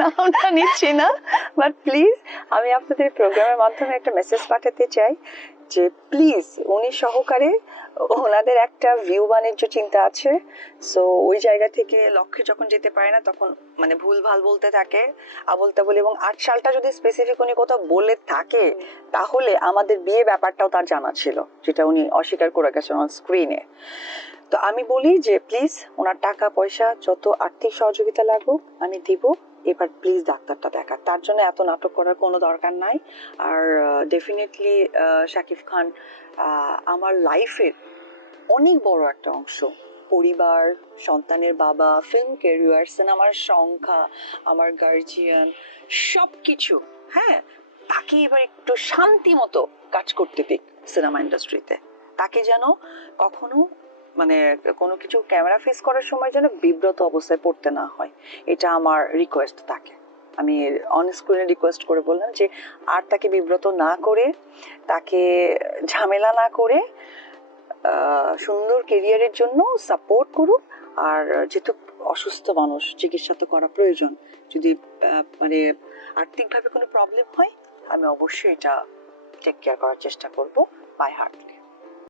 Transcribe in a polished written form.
নামটা নিচ্ছি না, বাট প্লিজ আমি আপনাদের প্রোগ্রামের মাধ্যমে একটা মেসেজ পাঠাতে চাই যে প্লিজ উনি সহকারে ওনাদের একটা ভিউ বাণিজ্য চিন্তা আছে। সো ওই জায়গা থেকে লক্ষ্যে যখন যেতে পারে না তখন মানে ভুল ভাল বলতে থাকে, আবল তাবল। এবং 8 সালটা যদি স্পেসিফিক উনি কোথাও বলে থাকে তাহলে আমাদের বিয়ে ব্যাপারটাও তার জানা ছিল, যেটা উনি অস্বীকার করে গেছেন অন স্ক্রিনে। তো আমি বলি যে প্লিজ ওনার টাকা পয়সা যত আর্থিক সহযোগিতা লাগুক আমি দিব, এবার প্লিজ ডাক্তারটা দেখা, তার জন্য এত নাটক করার কোনো দরকার নাই। আর ডেফিনেটলি শাকিব খান আমার লাইফের অনেক বড় একটা অংশ। পরিবার, সন্তানের বাবা, ফিল্ম ক্যারিয়ার, সিনেমার সংখ্যা, আমার গার্জিয়ান, সব কিছু। হ্যাঁ, তাকে এবার একটু শান্তি মতো কাজ করতে দিক সিনেমা ইন্ডাস্ট্রিতে। তাকে যেন কখনো মানে কোনো কিছু ক্যামেরা ফেস করার সময় যেন বিব্রত অবস্থায় পড়তে না হয়, এটা আমার রিকোয়েস্ট তাকে। আমি অন স্ক্রিনে রিকোয়েস্ট করে বললাম যে আর তাকে বিব্রত না করে, তাকে ঝামেলা না করে সুন্দর কেরিয়ারের জন্য সাপোর্ট করুক। আর যেহেতু অসুস্থ মানুষ, চিকিৎসা তো করা প্রয়োজন, যদি মানে আর্থিকভাবে কোনো প্রবলেম হয় আমি অবশ্যই এটা টেক কেয়ার করার চেষ্টা করব বাই হার্ট।